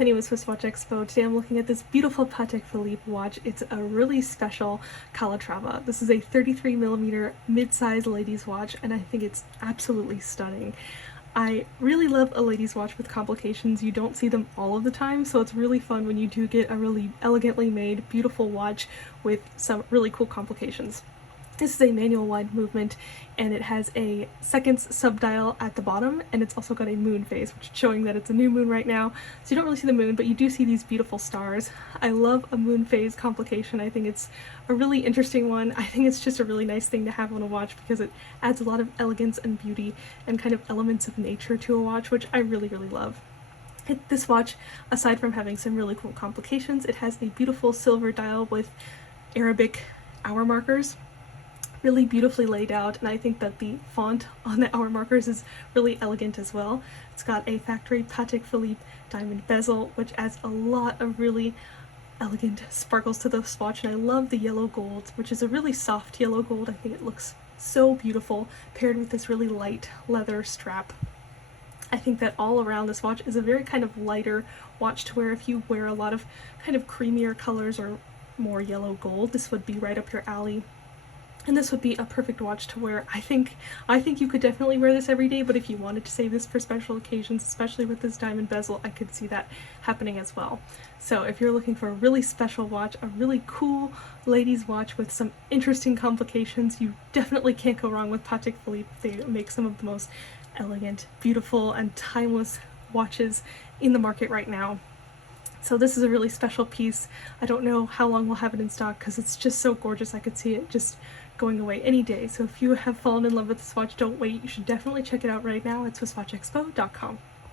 Penny with SwissWatchExpo. Today I'm looking at this beautiful Patek Philippe watch. It's a really special Calatrava. This is a 33mm mid-size ladies watch, and I think it's absolutely stunning. I really love a ladies watch with complications. You don't see them all of the time, so it's really fun when you do get a really elegantly made, beautiful watch with some really cool complications. This is a manual wide movement, and it has a seconds subdial at the bottom, and it's also got a moon phase, which is showing that it's a new moon right now. So you don't really see the moon, but you do see these beautiful stars. I love a moon phase complication. I think it's a really interesting one. I think it's just a really nice thing to have on a watch because it adds a lot of elegance and beauty and kind of elements of nature to a watch, which I really, really love. This watch, aside from having some really cool complications, it has a beautiful silver dial with Arabic hour markers, really beautifully laid out, and I think that the font on the hour markers is really elegant as well. It's got a factory Patek Philippe diamond bezel, which adds a lot of really elegant sparkles to this watch, and I love the yellow gold, which is a really soft yellow gold. I think it looks so beautiful paired with this really light leather strap. I think that all around this watch is a very kind of lighter watch to wear if you wear a lot of kind of creamier colors or more yellow gold. This would be right up your alley. And this would be a perfect watch to wear. I think you could definitely wear this every day, but if you wanted to save this for special occasions, especially with this diamond bezel, I could see that happening as well. So if you're looking for a really special watch, a really cool ladies watch with some interesting complications, you definitely can't go wrong with Patek Philippe. They make some of the most elegant, beautiful, and timeless watches in the market right now. So this is a really special piece. I don't know how long we'll have it in stock because it's just so gorgeous. I could see it just going away any day. So if you have fallen in love with this watch, don't wait. You should definitely check it out right now at SwissWatchExpo.com.